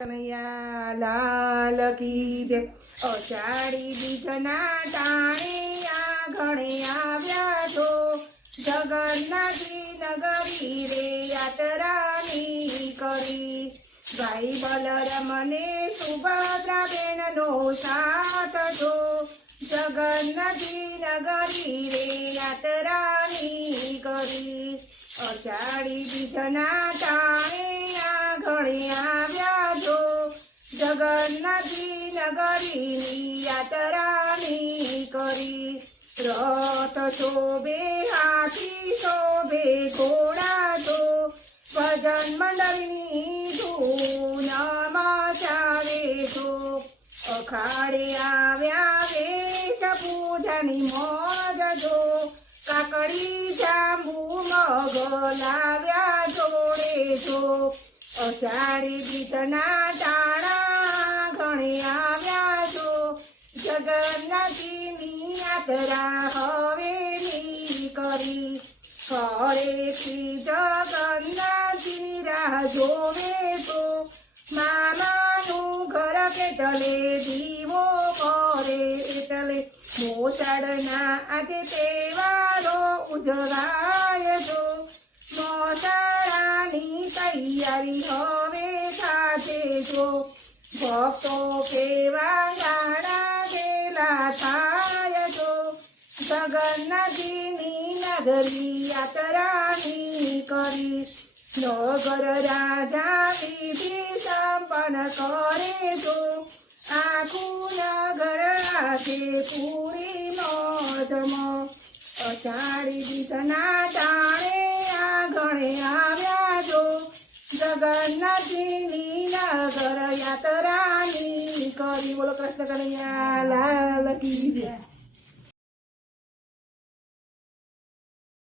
કનૈયા, લાલ કી જય. બીજના તાણીયા આંગણે આવ્યા તો જગન્નાથની નગરી રે યાત્રાની કરી. ભાઈ બલરામને સુભદ્રા બેનનો સાથ જો જગન્નાથની નગરી રે યાત્રાની કરી. અષાઢી બીજના ટાણે જગન્નાથની નગરીની યાત્રાની કરી. રથ શોભે, હાથી શોભે, ઘોડા તો ભજન મંડળની ધૂન મચાવે તો. અખાડે આવ્યા વેશ પૂજાની મોજ જો. કાકડી જાંબુ મગ લાવ્યા જોડે જો. અષાઢી ગીતના ટાણા જગન્નાથીની યાત્રા હવેલી કરી. ઘરેથી જગન્નાથની રાહ જોવે તો મામાનું ઘર કેટલે દીવો કરે એટલે મોસાળના આજે તહેવારો ઉજવાય જો મોસાળાની તૈયારી હવે સાથે જો. ભક્તો કેવા જગન્નાથીની નગરી યાત્રાની કરી નગર રાજા વિધિ સંપન્ન કરે જો આખું નગર આખે પૂરી મોજમાં અષાઢી બીજના ટાણે આંગણે આવ્યા જો જગન્નાથજીની નગર યાત્રાની કરી બોલો કૃષ્ણ કનૈયા લાલ કી